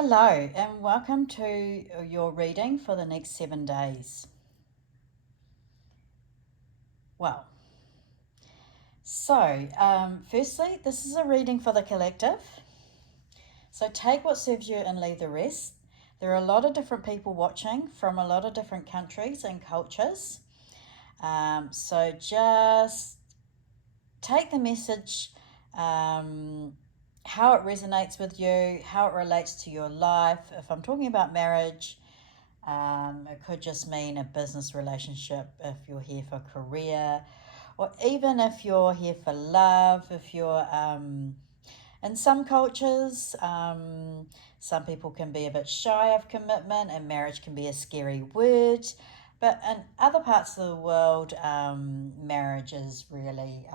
Hello, and welcome to your reading for the next 7 days. Well, firstly, this is a reading for the collective. So take what serves you and leave the rest. There are a lot of different people watching from a lot of different countries and cultures. So just take the message, how it resonates with you, how it relates to your life. If I'm talking about marriage, it could just mean a business relationship if you're here for career, or even if you're here for love. If you're in some cultures, some people can be a bit shy of commitment, and marriage can be a scary word. But in other parts of the world, marriage is really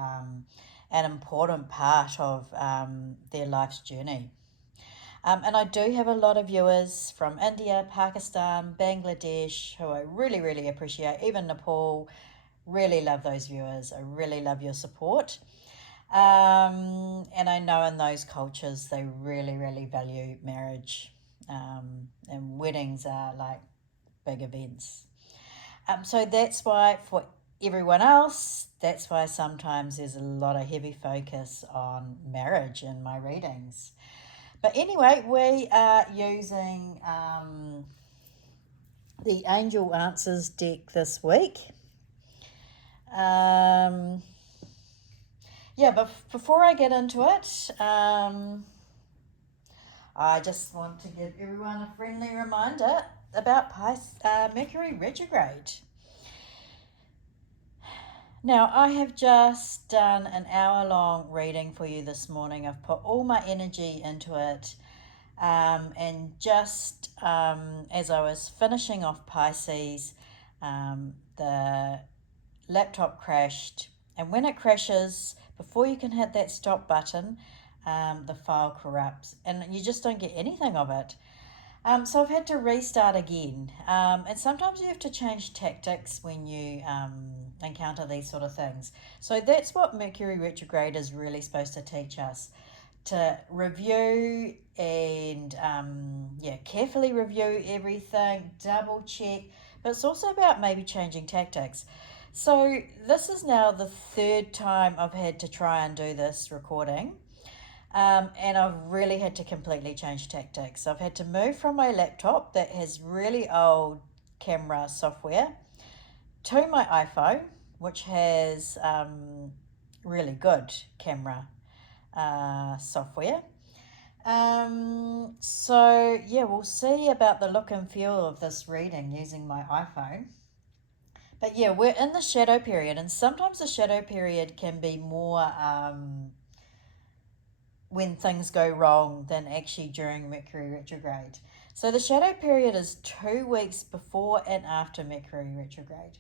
an important part of their life's journey. And I do have a lot of viewers from India, Pakistan, Bangladesh, who I really, really appreciate. Even Nepal, really love those viewers. I really love your support. And I know in those cultures, they really, really value marriage. And weddings are like big events. So that's why for everyone else, that's why sometimes there's a lot of heavy focus on marriage in my readings. But anyway, we are using the Angel Answers deck this week. But before I get into it, I just want to give everyone a friendly reminder about Mercury Retrograde. Now, I have just done an hour-long reading for you this morning. I've put all my energy into it. And just as I was finishing off Pisces, the laptop crashed. And when it crashes, before you can hit that stop button, the file corrupts and you just don't get anything of it. So I've had to restart again. And sometimes you have to change tactics when you encounter these sort of things. So that's what Mercury Retrograde is really supposed to teach us. To review and carefully review everything, double check, but it's also about maybe changing tactics. So this is now the third time I've had to try and do this recording, and I've really had to completely change tactics. I've had to move from my laptop that has really old camera software to my iPhone, which has really good camera software. We'll see about the look and feel of this reading using my iPhone. But yeah, we're in the shadow period, and sometimes the shadow period can be more when things go wrong than actually during Mercury retrograde. So the shadow period is 2 weeks before and after Mercury retrograde.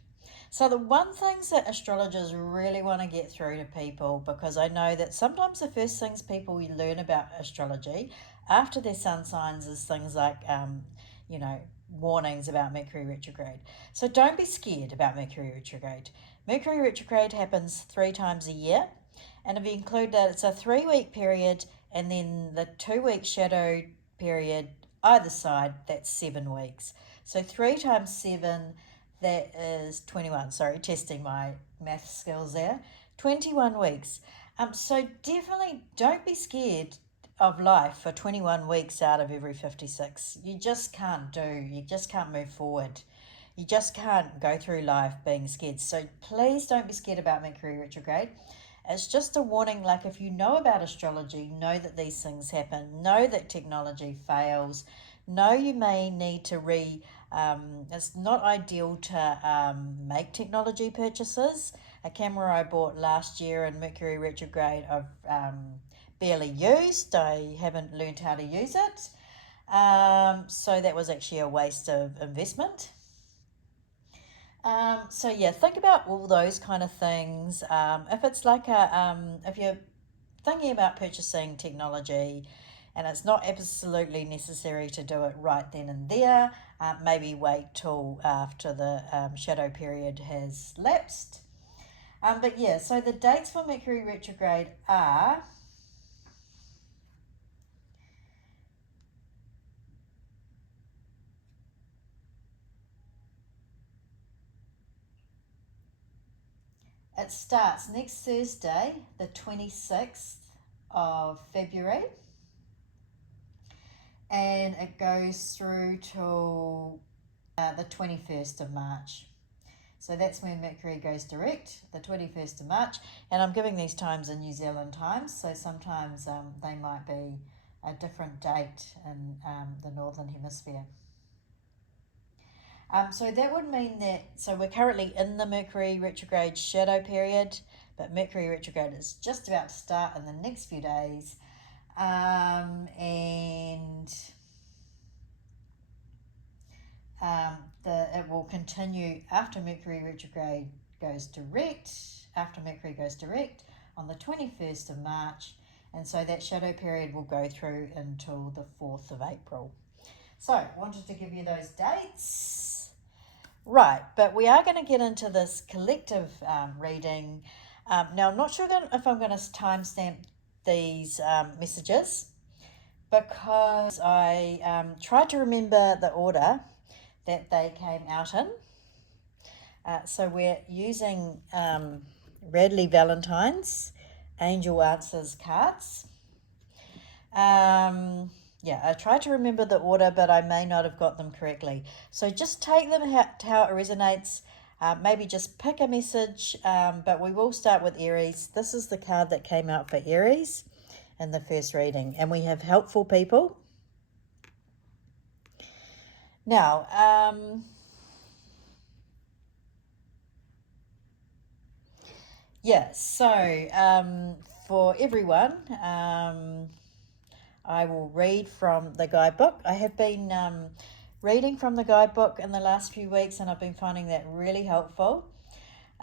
So the one things that astrologers really want to get through to people, because I know that sometimes the first things people learn about astrology after their sun signs is things like, warnings about Mercury retrograde. So don't be scared about Mercury retrograde. Mercury retrograde happens 3 times a year. And if you include that, it's a 3-week period, and then the 2-week shadow period either side, that's 7 weeks. So 3 times 7, that is 21. Sorry, testing my math skills there. 21 weeks. So definitely don't be scared of life for 21 weeks out of every 56. You just can't move forward. You just can't go through life being scared. So please don't be scared about Mercury retrograde. It's just a warning, like if you know about astrology, know that these things happen, know that technology fails, know you may need to it's not ideal to make technology purchases. A camera I bought last year in Mercury retrograde I've barely used. I haven't learned how to use it. So that was actually a waste of investment. Think about all those kind of things. If it's like if you're thinking about purchasing technology and it's not absolutely necessary to do it right then and there, maybe wait till after the shadow period has lapsed. So the dates for Mercury retrograde are It starts next Thursday, the 26th of February, and it goes through till the 21st of March. So that's when Mercury goes direct, the 21st of March. And I'm giving these times in New Zealand times, so sometimes they might be a different date in the Northern Hemisphere. So that would mean that, so we're currently in the Mercury retrograde shadow period, but Mercury retrograde is just about to start in the next few days. It will continue after Mercury retrograde goes direct, on the 21st of March, and so that shadow period will go through until the 4th of April. So I wanted to give you those dates. Right, but we are going to get into this collective reading. Now, I'm not sure if I'm going to timestamp these messages because I tried to remember the order that they came out in. So we're using Radley Valentine's Angel Answers cards. I tried to remember the order, but I may not have got them correctly. So just take them how it resonates. Maybe just pick a message, but we will start with Aries. This is the card that came out for Aries in the first reading, and we have helpful people. Now, for everyone, I will read from the guidebook. I have been reading from the guidebook in the last few weeks, and I've been finding that really helpful.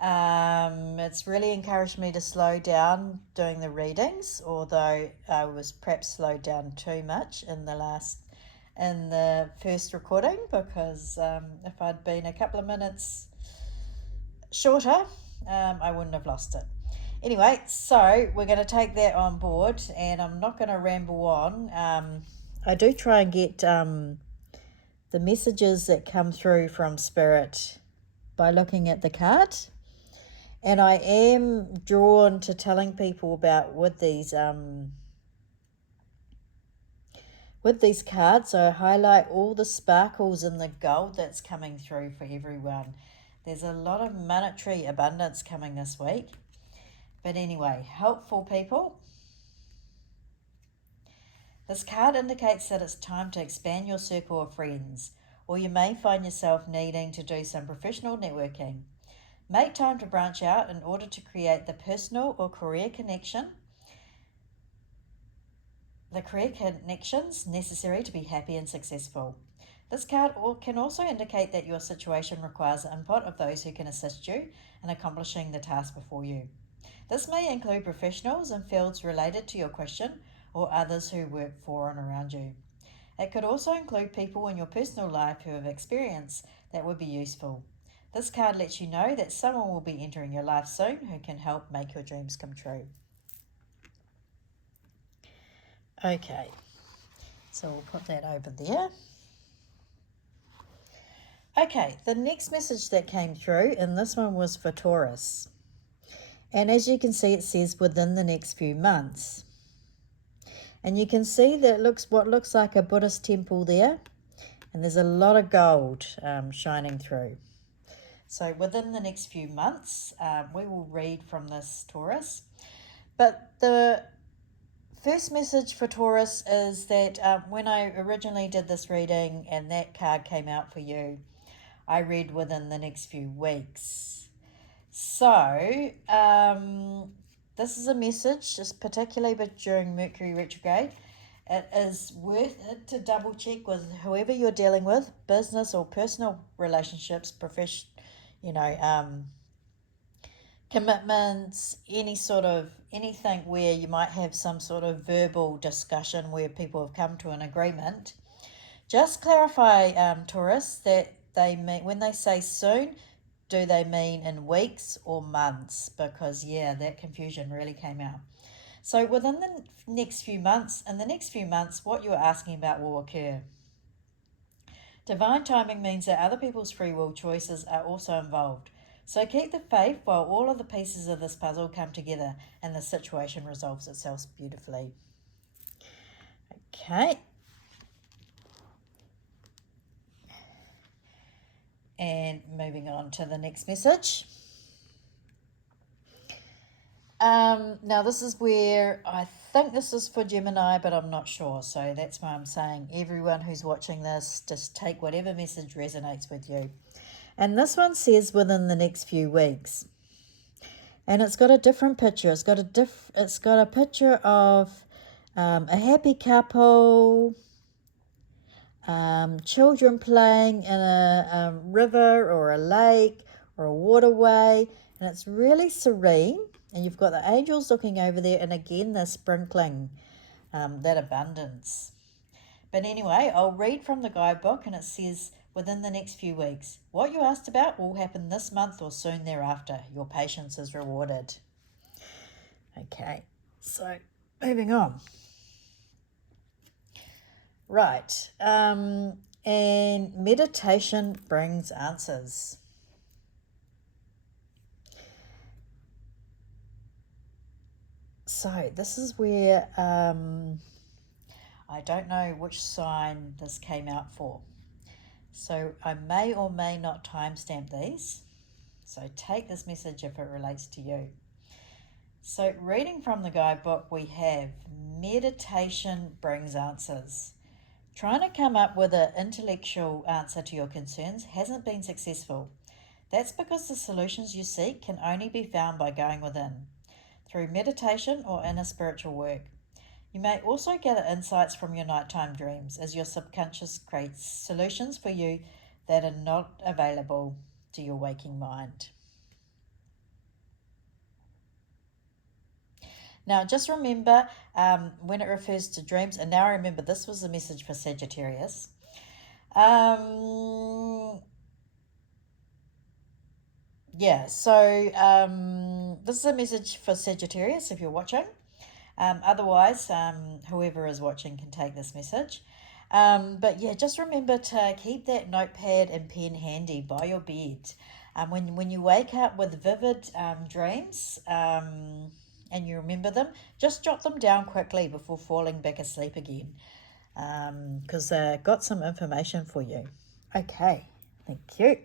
It's really encouraged me to slow down doing the readings, although I was perhaps slowed down too much in the first recording, because if I'd been a couple of minutes shorter, I wouldn't have lost it. Anyway, so we're going to take that on board, and I'm not going to ramble on. I do try and get the messages that come through from Spirit by looking at the card. And I am drawn to telling people about with these cards. So I highlight all the sparkles and the gold that's coming through for everyone. There's a lot of monetary abundance coming this week. But anyway, helpful people. This card indicates that it's time to expand your circle of friends, or you may find yourself needing to do some professional networking. Make time to branch out in order to create the personal or career connections necessary to be happy and successful. This card can also indicate that your situation requires the input of those who can assist you in accomplishing the task before you. This may include professionals in fields related to your question or others who work for and around you. It could also include people in your personal life who have experience that would be useful. This card lets you know that someone will be entering your life soon who can help make your dreams come true. Okay, so we'll put that over there. Okay, the next message that came through, and this one was for Taurus. And as you can see, it says within the next few months. And you can see that what looks like a Buddhist temple there. And there's a lot of gold shining through. So within the next few months, we will read from this, Taurus. But the first message for Taurus is that when I originally did this reading and that card came out for you, I read within the next few weeks. So, this is a message, just particularly but during Mercury retrograde. It is worth it to double check with whoever you're dealing with, business or personal relationships, commitments, anything where you might have some sort of verbal discussion where people have come to an agreement. Just clarify, Taurus, that they mean, when they say soon, do they mean in weeks or months? Because, that confusion really came out. So within the next few months, what you're asking about will occur. Divine timing means that other people's free will choices are also involved. So keep the faith while all of the pieces of this puzzle come together and the situation resolves itself beautifully. Okay. And moving on to the next message. Now this is where I think this is for Gemini, but I'm not sure. So that's why I'm saying everyone who's watching this, just take whatever message resonates with you. And this one says within the next few weeks. And it's got a different picture. It's got a picture of a happy couple, children playing in a river or a lake or a waterway, and it's really serene. And you've got the angels looking over there, and again they're sprinkling that abundance. But anyway, I'll read from the guidebook, and it says, within the next few weeks, what you asked about will happen this month or soon thereafter. Your patience is rewarded. Okay, so moving on. Right, and meditation brings answers. So this is where I don't know which sign this came out for. So I may or may not timestamp these. So take this message if it relates to you. So reading from the guidebook, we have meditation brings answers. Trying to come up with an intellectual answer to your concerns hasn't been successful. That's because the solutions you seek can only be found by going within, through meditation or inner spiritual work. You may also gather insights from your nighttime dreams as your subconscious creates solutions for you that are not available to your waking mind. Now, just remember when it refers to dreams, and now I remember this was a message for Sagittarius. This is a message for Sagittarius if you're watching. Otherwise, whoever is watching can take this message. But yeah, just remember to keep that notepad and pen handy by your bed. When you wake up with vivid dreams and you remember them, just jot them down quickly before falling back asleep again, because I've got some information for you. Okay, thank you.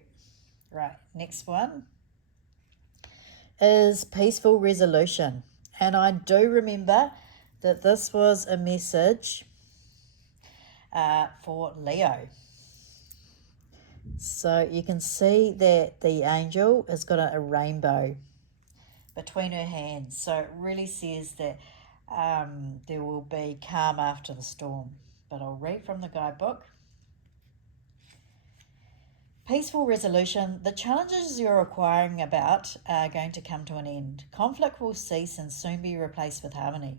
Right, next one is peaceful resolution. And I do remember that this was a message for Leo. So you can see that the angel has got a rainbow between her hands. So it really says that there will be calm after the storm. But I'll read from the guidebook. Peaceful resolution. The challenges you're inquiring about are going to come to an end. Conflict will cease and soon be replaced with harmony.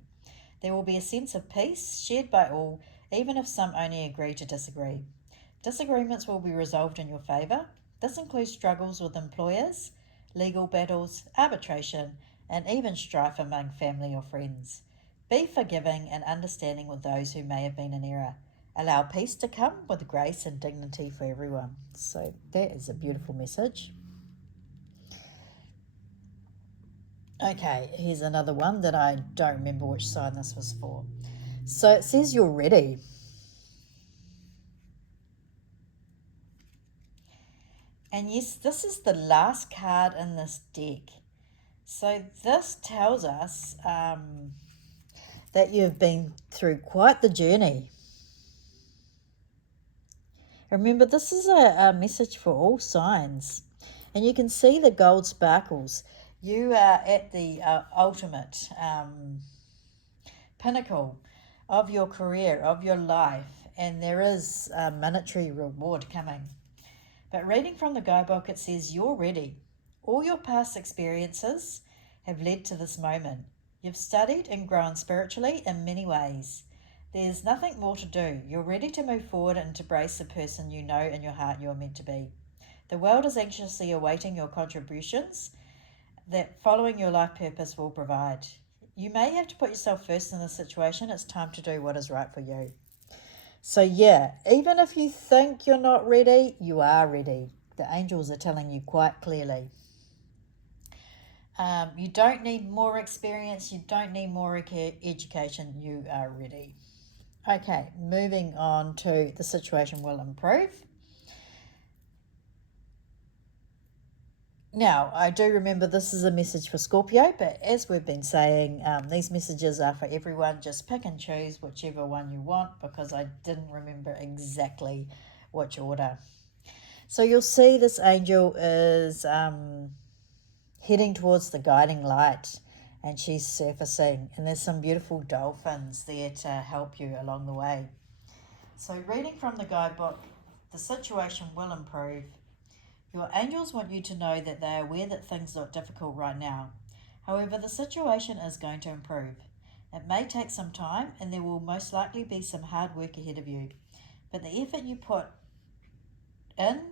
There will be a sense of peace shared by all, even if some only agree to disagree. Disagreements will be resolved in your favour. This includes struggles with employers, legal battles, arbitration, and even strife among family or friends. Be forgiving and understanding with those who may have been in error. Allow peace to come with grace and dignity for everyone. So that is a beautiful message. Okay, here's another one that I don't remember which sign this was for. So it says you're ready. And yes, this is the last card in this deck. So this tells us that you've been through quite the journey. Remember, this is a message for all signs. And you can see the gold sparkles. You are at the ultimate pinnacle of your career, of your life, and there is a monetary reward coming. But reading from the guidebook, it says you're ready. All your past experiences have led to this moment. You've studied and grown spiritually in many ways. There's nothing more to do. You're ready to move forward and to embrace the person you know in your heart you are meant to be. The world is anxiously awaiting your contributions that following your life purpose will provide. You may have to put yourself first in this situation. It's time to do what is right for you. So yeah, even if you think you're not ready, you are ready. The angels are telling you quite clearly. You don't need more experience. You don't need more education. You are ready. Okay, moving on to the situation will improve. Now, I do remember this is a message for Scorpio, but as we've been saying, these messages are for everyone. Just pick and choose whichever one you want because I didn't remember exactly which order. So you'll see this angel is heading towards the guiding light and she's surfacing, and there's some beautiful dolphins there to help you along the way. So, reading from the guidebook, the situation will improve. Your angels want you to know that they are aware that things look difficult right now. However, the situation is going to improve. It may take some time and there will most likely be some hard work ahead of you. But the effort you put in,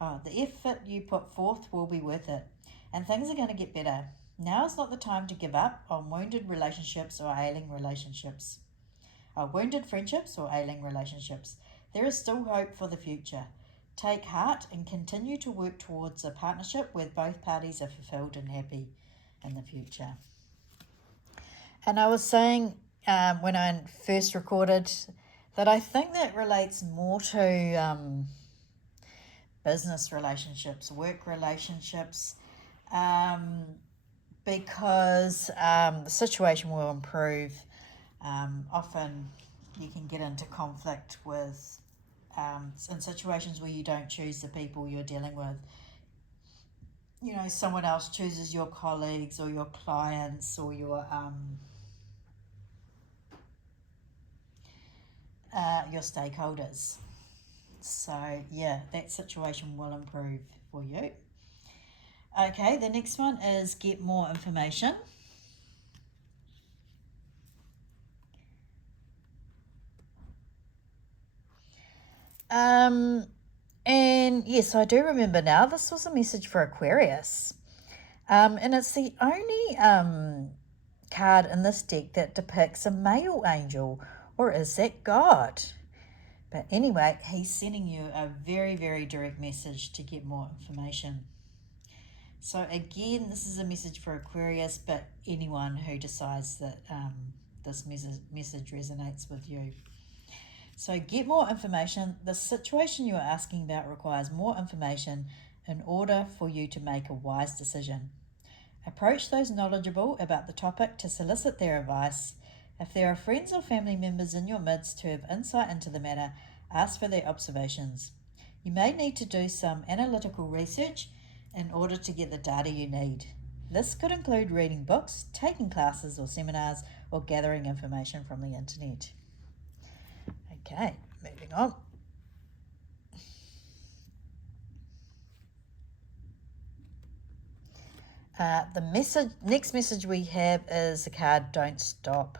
the effort you put forth will be worth it. And things are going to get better. Now is not the time to give up on wounded relationships or ailing relationships. Wounded friendships or ailing relationships. There is still hope for the future. Take heart and continue to work towards a partnership where both parties are fulfilled and happy in the future. And I was saying when I first recorded that I think that relates more to business relationships, work relationships, because the situation will improve. Often you can get into conflict with in situations where you don't choose the people you're dealing with. You know, someone else chooses your colleagues or your clients or your stakeholders. So yeah, that situation will improve for you. Okay, the next one is get more information. And yes, I do remember now, this was a message for Aquarius. And it's the only card in this deck that depicts a male angel, or is that God? But anyway, he's sending you a very, very direct message to get more information. So again, this is a message for Aquarius, but anyone who decides that this message resonates with you. So get more information. The situation you are asking about requires more information in order for you to make a wise decision. Approach those knowledgeable about the topic to solicit their advice. If there are friends or family members in your midst who have insight into the matter, ask for their observations. You may need to do some analytical research in order to get the data you need. This could include reading books, taking classes or seminars, or gathering information from the internet. Okay, moving on. The next message we have is the card Don't Stop.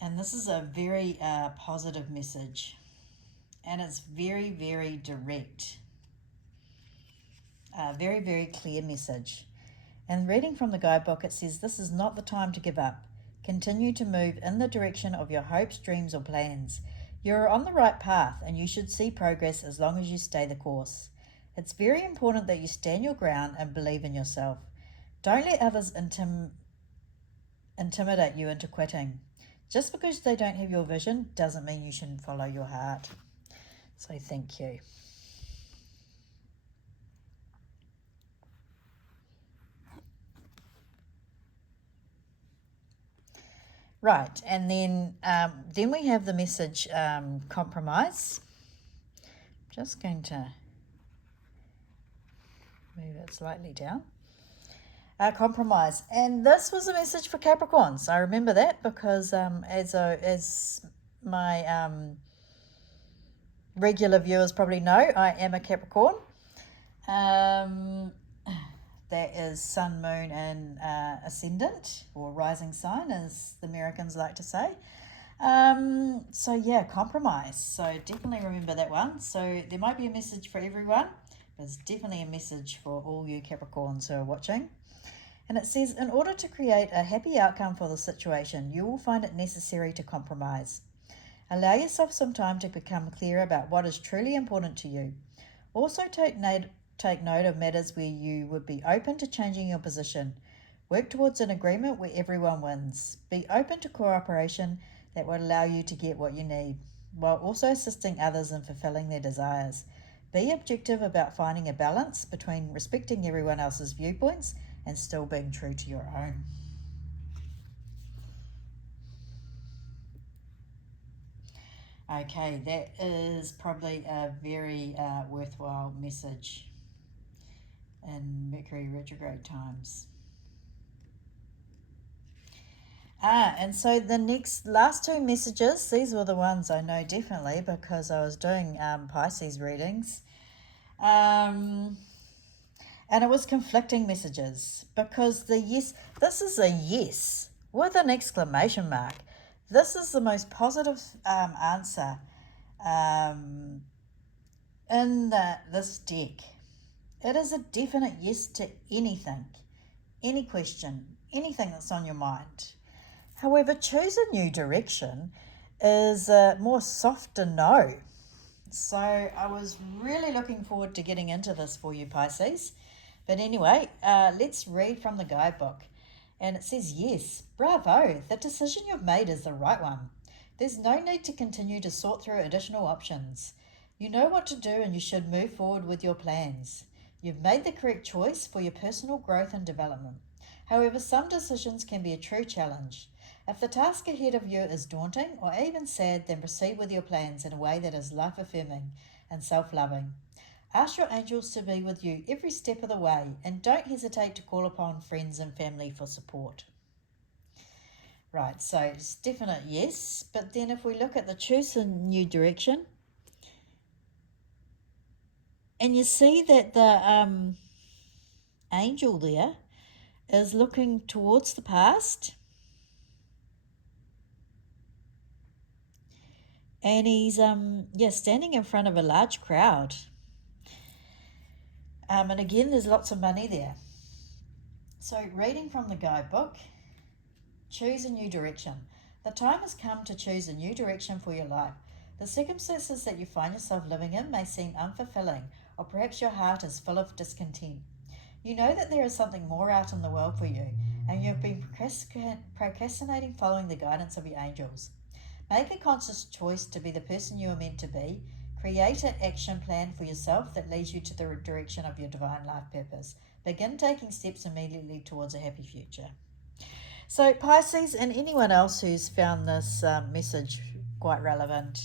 And this is a very positive message. And it's very, very direct. Very, very clear message. And reading from the guidebook, it says, this is not the time to give up. Continue to move in the direction of your hopes, dreams, or plans. You're on the right path and you should see progress as long as you stay the course. It's very important that you stand your ground and believe in yourself. Don't let others intimidate you into quitting. Just because they don't have your vision doesn't mean you shouldn't follow your heart. So thank you. Right, and then we have the message compromise. Just going to move it slightly down. Compromise, and this was a message for Capricorns. I remember that because as my regular viewers probably know, I am a Capricorn. That is sun, moon, and ascendant, or rising sign, as the Americans like to say. So yeah, compromise. So definitely remember that one. So there might be a message for everyone, but it's definitely a message for all you Capricorns who are watching. And it says, in order to create a happy outcome for the situation, you will find it necessary to compromise. Allow yourself some time to become clear about what is truly important to you. Also take note of matters where you would be open to changing your position. Work towards an agreement where everyone wins. Be open to cooperation that will allow you to get what you need, while also assisting others in fulfilling their desires. Be objective about finding a balance between respecting everyone else's viewpoints and still being true to your own. Okay, that is probably a very worthwhile message in Mercury Retrograde times. And so the last two messages, these were the ones I know definitely because I was doing Pisces readings. And it was conflicting messages because this is a yes with an exclamation mark. This is the most positive answer in this deck. It is a definite yes to anything, any question, anything that's on your mind. However, choose a new direction is a more softer no. So I was really looking forward to getting into this for you, Pisces. But anyway, let's read from the guidebook. And it says, yes, bravo, the decision you've made is the right one. There's no need to continue to sort through additional options. You know what to do and you should move forward with your plans. You've made the correct choice for your personal growth and development. However, some decisions can be a true challenge. If the task ahead of you is daunting or even sad, then proceed with your plans in a way that is life-affirming and self-loving. Ask your angels to be with you every step of the way and don't hesitate to call upon friends and family for support. Right, so it's definite yes, but then if we look at the choose a new direction, and you see that the angel there is looking towards the past, and he's standing in front of a large crowd. And again, there's lots of money there. So reading from the guidebook, choose a new direction. The time has come to choose a new direction for your life. The circumstances that you find yourself living in may seem unfulfilling, or perhaps your heart is full of discontent. You know that there is something more out in the world for you, and you have been procrastinating following the guidance of your angels. Make a conscious choice to be the person you are meant to be. Create an action plan for yourself that leads you to the direction of your divine life purpose. Begin taking steps immediately towards a happy future. So Pisces and anyone else who's found this message quite relevant,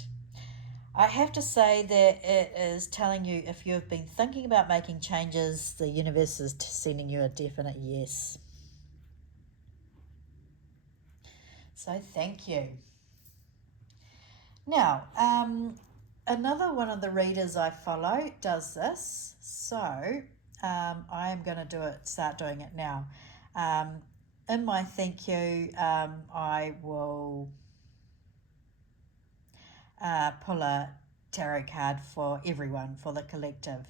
I have to say that it is telling you if you've been thinking about making changes, the universe is sending you a definite yes. So thank you. Now, another one of the readers I follow does this, so I am going to start doing it now. In my thank you, I will pull a tarot card for everyone, for the collective.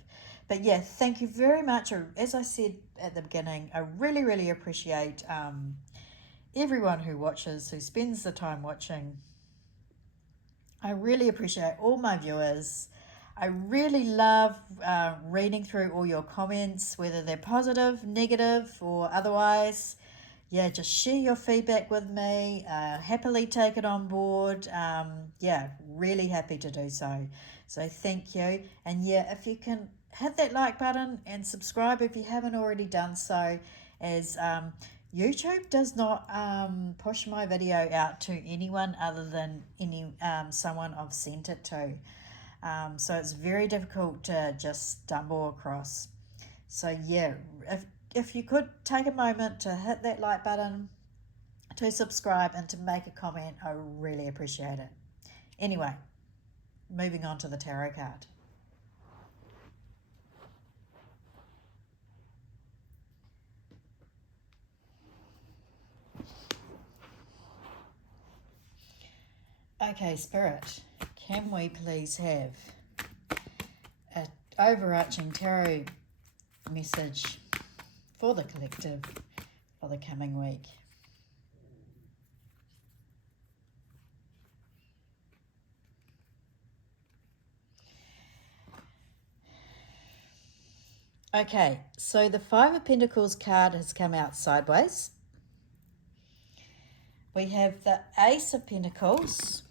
But yeah, thank you very much. As I said at the beginning, I really, really appreciate everyone who watches, who spends the time watching. I really appreciate all my viewers. I really love reading through all your comments, whether they're positive, negative, or otherwise. Yeah, just share your feedback with me. Happily take it on board. Yeah, really happy to do so. So thank you. And yeah, if you can hit that like button and subscribe if you haven't already done so, as YouTube does not push my video out to anyone other than someone I've sent it to. So it's very difficult to just stumble across. So yeah, if you could take a moment to hit that like button, to subscribe, and to make a comment, I really appreciate it. Anyway, moving on to the tarot card. Okay, Spirit, can we please have an overarching tarot message for the collective for the coming week? Okay, so the Five of Pentacles card has come out sideways. We have the Ace of Pentacles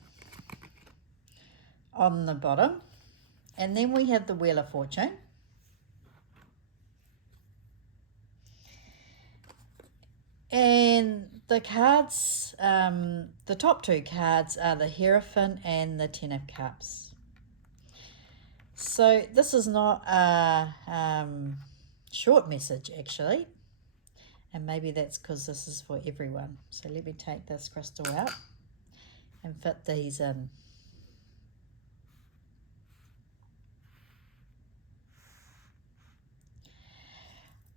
on the bottom, and then we have the Wheel of Fortune. And the cards, the top two cards are the Hierophant and the Ten of Cups. So this is not a short message, actually. And maybe that's because this is for everyone. So let me take this crystal out and fit these in.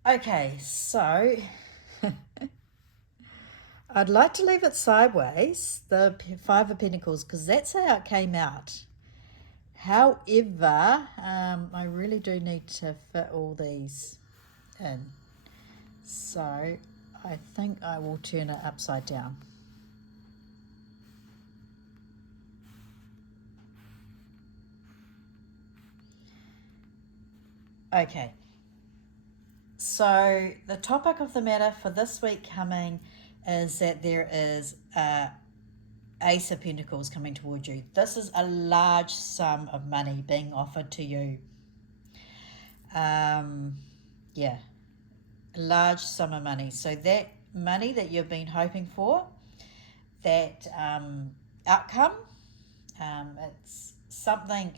Okay, so I'd like to leave it sideways, the Five of Pentacles, because that's how it came out. However, I really do need to fit all these in. So I think I will turn it upside down. Okay. So the topic of the matter for this week coming is that there is a Ace of Pentacles coming towards you. This is a large sum of money being offered to you. Yeah, a large sum of money. So that money that you've been hoping for, that outcome, it's something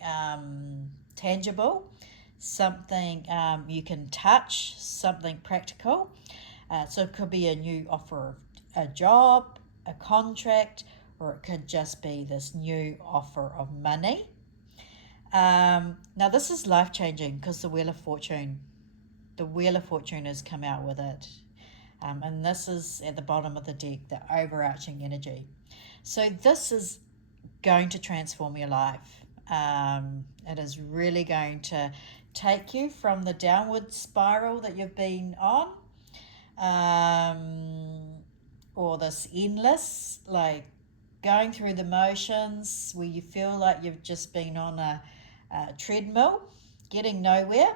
tangible, something you can touch, something practical. So it could be a new offer of a job, a contract, or it could just be this new offer of money. Now this is life-changing because the Wheel of Fortune has come out with it. And this is at the bottom of the deck, the overarching energy. So this is going to transform your life. It is really going to take you from the downward spiral that you've been on, or this endless, like going through the motions where you feel like you've just been on a treadmill, getting nowhere.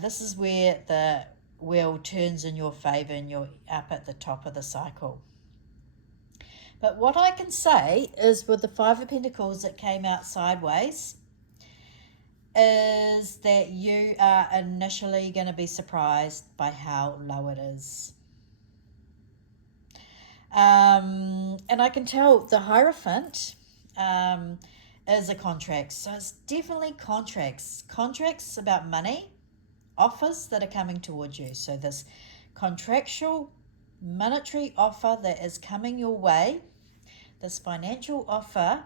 This is where the wheel turns in your favor and you're up at the top of the cycle. But what I can say is with the Five of Pentacles that came out sideways is that you are initially going to be surprised by how low it is. And I can tell the Hierophant is a contract. So it's definitely contracts about money, offers that are coming towards you. So this contractual monetary offer that is coming your way, this financial offer,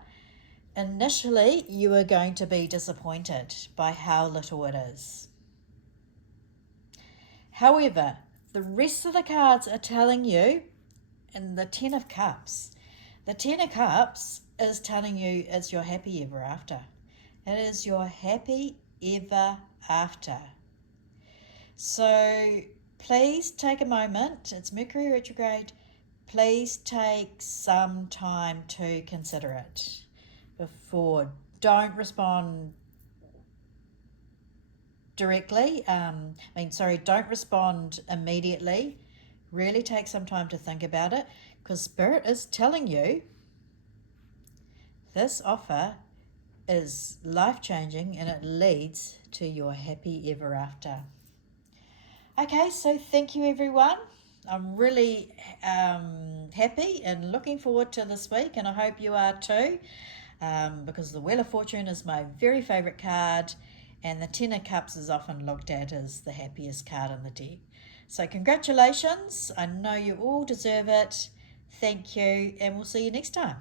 initially you are going to be disappointed by how little it is. However, the rest of the cards are telling you, and the Ten of Cups is telling you it's your happy ever after. It is your happy ever after. So please take a moment. It's Mercury Retrograde. Please take some time to consider it before. Don't respond directly. Don't respond immediately. Really take some time to think about it, because Spirit is telling you this offer is life-changing and it leads to your happy ever after. Okay, so thank you everyone. I'm really happy and looking forward to this week, and I hope you are too, because the Wheel of Fortune is my very favourite card, and the Ten of Cups is often looked at as the happiest card in the deck. So congratulations. I know you all deserve it. Thank you, and we'll see you next time.